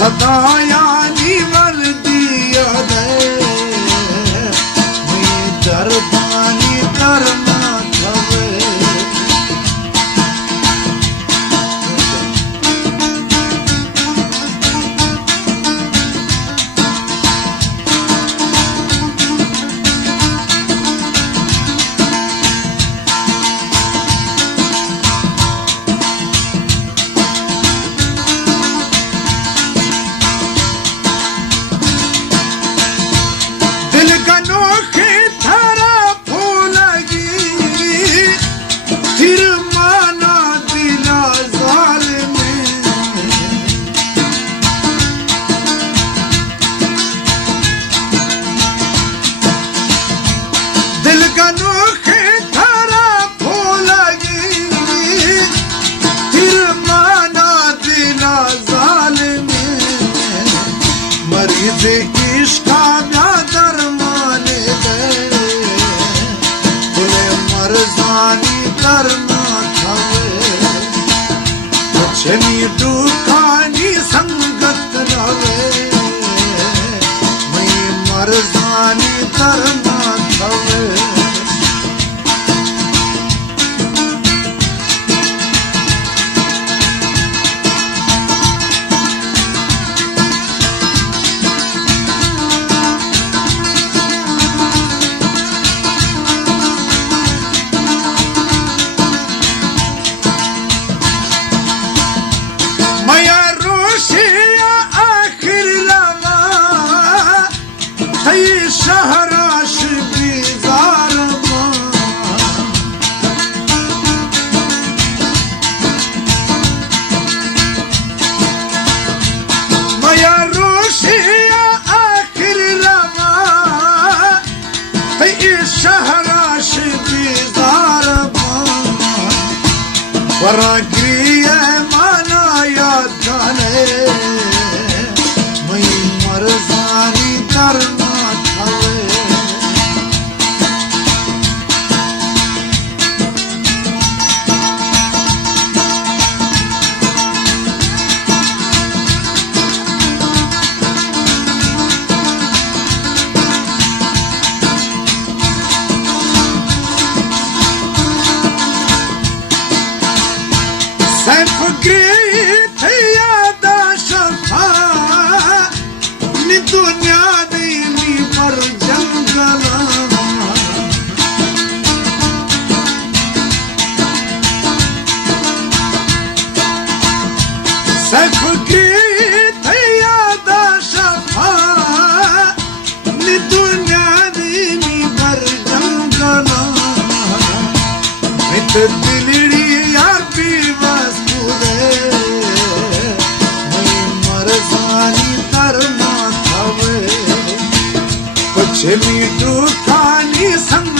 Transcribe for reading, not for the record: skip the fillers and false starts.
सदा यानी वर्दिया दे मैं दरबानी करना थवे इश्का दरमान दे तुले मरजानी करना थवे छनी दुखानी संगत रवे मैं मरजानी करना थवे शहराश बीजार मया रोशिया आखिर लवा शहराश बीजार वराग्रिय मनाया जाने मैं मरजानी करना दुनिया देनी पर जंगला सैफ की थैयादा शफा नी दुनिया देनी पर जंगला मित दिलड़ी यार पी वस्तु दे मैं मरजानी तरना छमी दुखानी संग